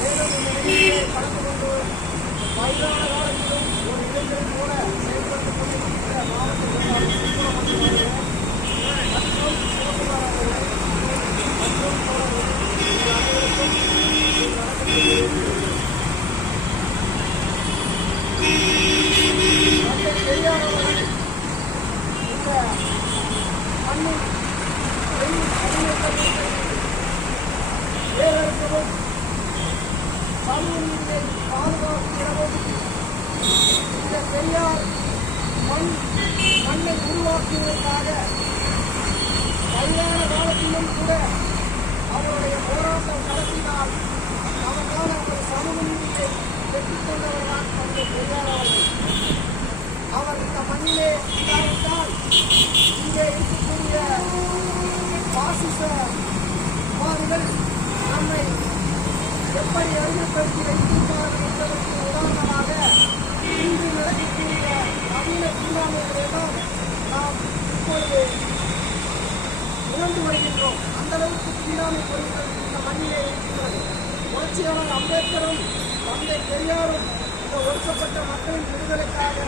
மேலும் இந்த நிகழ்ச்சியை கலந்து கொண்டு வயதான காலத்திலும் ஒரு இளைஞர் போல செயல்பட்டுக் கொண்டிருக்கிற மாவட்ட செயலாளர் மற்றும் சிவகுமார் அவர்கள் மற்றும் அனைவருக்கும் பெரியார் அவர்கள் இந்த மண்ணில் வேறறுக்கவும் சமூக நீதியை பாதுகாக்கிறவும் இந்த பெரியார் மண்ணை உருவாக்குவதற்காக வயதான காலத்திலும் கூட அவருடைய போராட்டம் நடத்தினால் நமக்கான ஒரு சமூக நீதியை பெற்றுக்கொண்டவர்தான் தந்தை பெரியார் அவர்கள். அவர் இந்த மண்ணிலே இல்லாவிட்டால் இங்கே இருக்கக்கூடிய பாசிசவாதிகள் நம்மை எப்படி அறிமுகப்படுத்தி வைத்திருப்பார்கள் என்பதற்கு உதாரணமாக இன்று நடக்கக்கூடிய நவீன தீண்டாமைகளெல்லாம் நாம் இப்பொழுது உணர்ந்து வருகின்றோம். அந்த அளவுக்கு தீண்டாமை பொருட்கள் இந்த மண்ணிலே இருக்கின்றது. புரட்சியாளர் அம்பேத்கரும் தந்தை பெரியாரும் இந்த ஒடுக்கப்பட்ட மக்களின் விடுதலைக்காக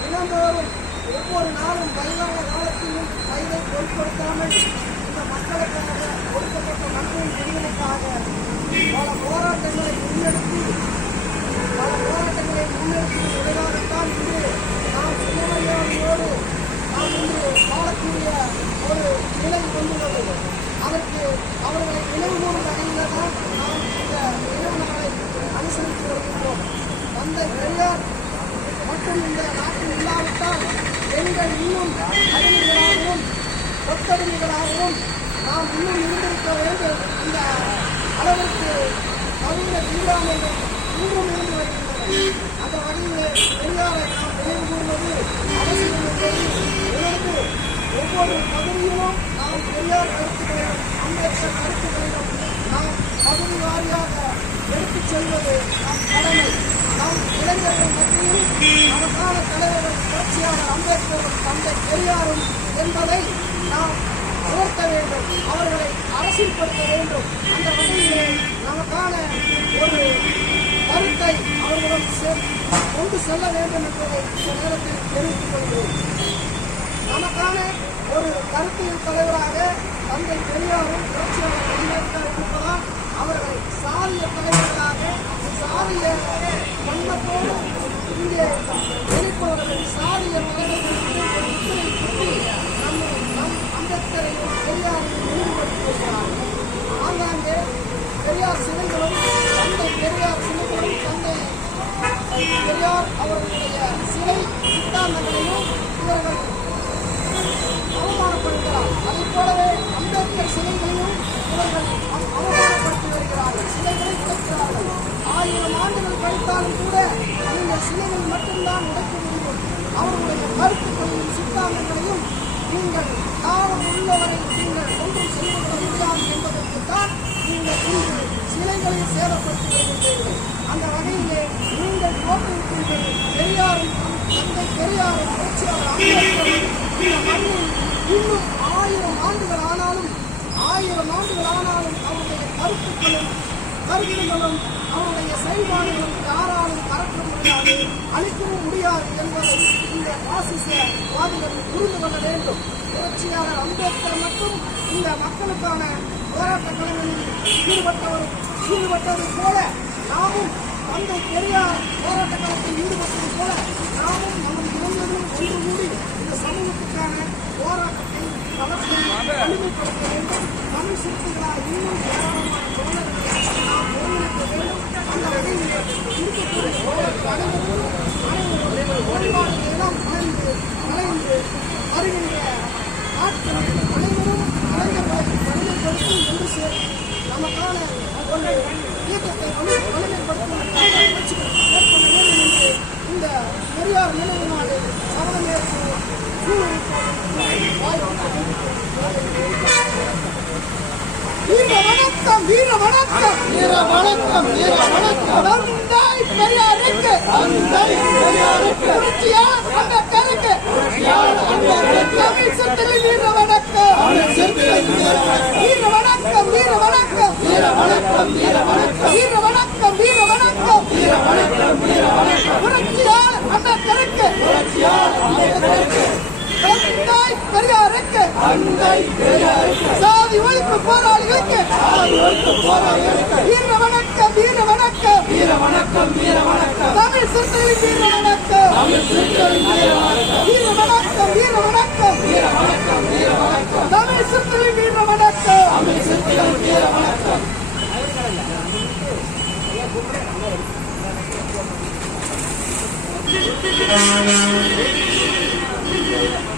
தினந்தோறும் ஒவ்வொரு நாளும் வயதான காலத்திலும் வயதை பொருட்படுத்தாமல் இந்த மக்களுக்காக ஒடுக்கப்பட்ட மக்களின் விடுதலைக்காக பல போராட்டங்களை முன்னெடுத்து விளையாடத்தான் இன்று நாம் சுயமரியாதையோடு நாம் இன்று வாழக்கூடிய ஒரு நிலை கொண்டுள்ளது. அதற்கு அவர்களை நினைவுகூறும் வகையில் தான் நாம் இந்த நினைவு நாளை அனுசரித்து வருகின்றோம். தந்தை பெரியார் மற்றும் இந்த நாட்டில் இல்லாவிட்டால் பெண்கள் இன்னும் அடிமைகளாகவும் கொத்தடிமைகளாகவும் நாம் இன்னும் இருந்திருக்க வேண்டும். இந்த அளவிற்கு நவீன தீண்டாமைகள் இன்றும் இருந்து வருகின்றன. அந்த வகையிலே பெரியாரை நாம் நினைவு கூறுவது அவசியம் என்பதை உணர்ந்து ஒவ்வொரு பகுதியிலும் நாம் பெரியார் கருத்துக்களையும் அம்பேத்கர் கருத்துக்களையும் நாம் பகுதி வாரியாக எடுத்துச் செல்வது நம் கடமை. நாம் இளைஞர்கள் மத்தியில் நமக்கான தலைவர்கள் புரட்சியாளர் அம்பேத்கரும் தந்தை பெரியாரும் என்பதை நாம் உணர்த்த வேண்டும். அவர்களை அரசியல்படுத்த வேண்டும். அந்த வகையிலே நமக்கான ஒரு கருத்தை அவர்களிடம் கொண்டு செல்ல வேண்டும் என்பதை இந்த நேரத்தில் தெரிவித்துக் கொள்கிறேன். நமக்கான ஒரு கருத்தியல் தலைவராக தந்தை பெரியாரும் புரட்சியாளர் அம்பேத்கர் இருப்பதால் அவர்களை சாதிய தலைவர்களாக சாதிய வண்ணத்தோடு இங்கே இருப்பவர்கள் சாதிய தலைவர்களுக்கு நம் அம்பேத்கரையும் பெரியாரையும் நினைவுபடுத்தி வருகிறார்கள். ஆங்காங்கே பெரியார் சிலைகளும் தந்தை பெரியார் சிலைகளும் தந்தை பெரியார் அவர்களுடைய சிலை சித்தாந்தங்களையும் இவர்கள் அவமானப்படுகிறார். அதை போலவே அம்பேத்கர் சிலைகளையும் இவர்கள் அவமானப்படுத்தி வருகிறார்கள். சிலைகளை குறைக்கிறார்கள். 1000 ஆண்டுகள் கழித்தாலும் கூட இந்த சிலைகள் மட்டும்தான் உடைக்க முடியும். அவர்களுடைய கருத்துக்களையும் சித்தாந்தங்களையும் நீங்கள் காலம் உள்ளவரை நீங்கள் ஒன்றும் செய்ய முடியாது என்பதற்குத்தான் நீங்கள் இன்று சிலைகளை சேதப்படுத்தி வருகின்றீர்கள். அந்த வகையிலே நீங்கள் தோற்றுவிக்கின்ற பெரியாரும் தந்தை பெரியாரும் புரட்சியாளர் அம்பேத்கரும் இந்த மண்ணில் இன்னும் 1000 ஆண்டுகள் ஆனாலும் அவருடைய கருத்துக்களும் கருவிகளும் அவருடைய செயல்பாடுகளும் யாராலும் மறக்க முடியாது, அழிக்கவும் முடியாது என்பதை இந்த பாசிசவாதிகள் புரிந்து கொள்ள வேண்டும். புரட்சியாளர் அம்பேத்கர் மட்டும் இந்த மக்களுக்கான போராட்ட களங்களில் ஈடுபட்டது போல நாமும் தந்தை பெரியார் போராட்ட களத்தில் ஈடுபட்டது போல நாமும் நமது இளைஞர்களும் ஒன்று கூடி இந்த சமூகத்துக்கான போராட்டத்தை வலிமைப்படுத்த வேண்டும். தமிழ் சிற்பிகளால் இன்னும் ஏராளமான தோழர்களை நாம் ஒருங்கிணைக்க வேண்டும். அந்த வகையில் இருக்கக்கூடிய அனைவரும் எல்லாம் கலைந்து வருகின்ற நாட்களில் அனைவரும் இளைஞர்களை வலிமைப்படுத்தி ஒன்று சேர்த்து நமக்கான ஒரு இயக்கத்தை வலிமைப்படுத்துவதற்காக முயற்சிகள் மேற்கொள்ள வேண்டும் என்று இந்த பெரியார் நினைவு நாளில் சபதமேற்று வீர வணக்கம் வீர வணக்கம் வீர வணக்கம் வீர வணக்கம் தந்தை பெரியாருக்கு புரட்சியாளர் அம்பேத்கருக்கு தமிழ் சித்தரின் வீர வணக்கம் சாதி ஒழிப்பு போராளிகளுக்கு வீர வணக்கம் வீர வணக்கம் வீர வணக்கம் வீர வணக்கம் தமிழ் சிறுத்தைகளின் வீர வணக்கம் வீர வணக்கம் வீர வணக்கம் வீர வணக்கம் வீர வணக்கம் தமிழ் சிறுத்தைகளின் வீர வணக்கம் தமிழ் சிறுத்தைகளின் வீர வணக்கம். Thank you.